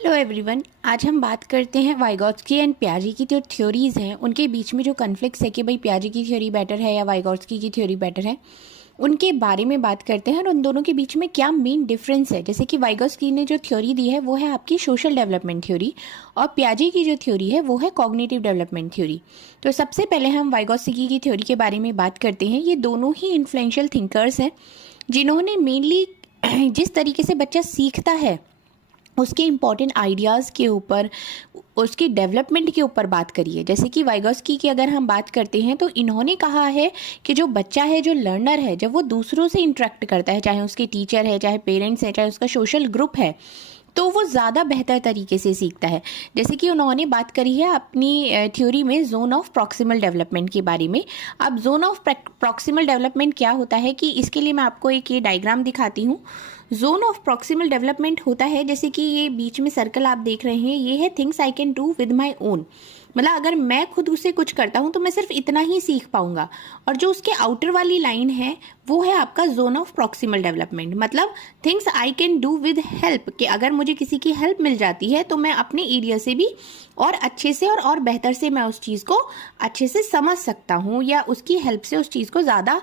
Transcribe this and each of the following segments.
Hello everyone, आज हम बात करते हैं वाइगोत्स्की एंड पियाजे की जो थ्योरीज़ हैं उनके बीच में जो कन्फ्लिक्ट्स है कि भाई पियाजे की थ्योरी बेटर है या वाइगोत्स्की की थ्योरी बेटर है, उनके बारे में बात करते हैं और उन दोनों के बीच में क्या मेन डिफरेंस है। जैसे कि वाइगोत्स्की ने जो थ्योरी दी है वो है आपकी सोशल डेवलपमेंट थ्योरी और पियाजे की जो थ्योरी है वो है कॉग्निटिव डेवलपमेंट थ्योरी। तो सबसे पहले हम वाइगोत्स्की की थ्योरी के बारे में बात करते हैं। ये दोनों ही इन्फ्लुएंशियल थिंकर्स हैं जिन्होंने मेनली जिस तरीके से बच्चा सीखता है उसके इम्पॉर्टेंट आइडियाज़ के ऊपर, उसकी डेवलपमेंट के ऊपर बात करी है। जैसे कि वाइगोत्स्की की अगर हम बात करते हैं तो इन्होंने कहा है कि जो बच्चा है, जो लर्नर है, जब वो दूसरों से इंटरेक्ट करता है, चाहे उसके टीचर है, चाहे पेरेंट्स है, चाहे उसका सोशल ग्रुप है, तो वो ज़्यादा बेहतर तरीके से सीखता है। जैसे कि उन्होंने बात करी है अपनी थ्योरी में जोन ऑफ प्रॉक्सिमल डेवलपमेंट के बारे में। अब जोन ऑफ प्रॉक्सिमल डेवलपमेंट क्या होता है कि इसके लिए मैं आपको एक ये डायग्राम दिखाती हूँ। जोन ऑफ प्रॉक्सिमल डेवलपमेंट होता है, जैसे कि ये बीच में सर्कल आप देख रहे हैं, ये है things I can do with my own. मतलब अगर मैं खुद उससे कुछ करता हूँ तो मैं सिर्फ इतना ही सीख पाऊंगा। और जो उसके आउटर वाली लाइन है वो है आपका जोन ऑफ प्रॉक्सिमल डेवलपमेंट, मतलब things I can do with help, कि अगर मुझे किसी की हेल्प मिल जाती है तो मैं अपने एरिया से भी और अच्छे से और बेहतर से मैं उस चीज़ को अच्छे से समझ सकता हूँ या उसकी हेल्प से उस चीज़ को ज़्यादा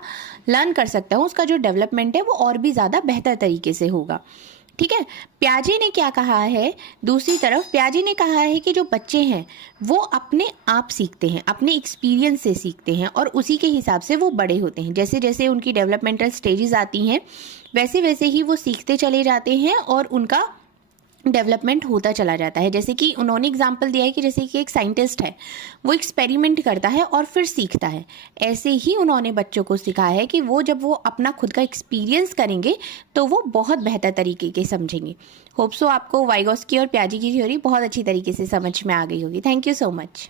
लर्न कर सकता हूँ। उसका जो डेवलपमेंट है वो और भी ज़्यादा बेहतर तरीके से होगा। ठीक है। पियाजे ने क्या कहा है, दूसरी तरफ पियाजे ने कहा है कि जो बच्चे हैं वो अपने आप सीखते हैं, अपने एक्सपीरियंस से सीखते हैं और उसी के हिसाब से वो बड़े होते हैं। जैसे जैसे उनकी डेवलपमेंटल स्टेजेस आती हैं वैसे वैसे ही वो सीखते चले जाते हैं और उनका डेवलपमेंट होता चला जाता है। जैसे कि उन्होंने एग्जाम्पल दिया है कि जैसे कि एक साइंटिस्ट है, वो एक्सपेरिमेंट करता है और फिर सीखता है। ऐसे ही उन्होंने बच्चों को सिखाया है कि वो जब वो अपना खुद का एक्सपीरियंस करेंगे तो वो बहुत बेहतर तरीके के समझेंगे। होप सो आपको वाइगोत्स्की और पियाजे की थ्योरी बहुत अच्छी तरीके से समझ में आ गई होगी। Thank you so much.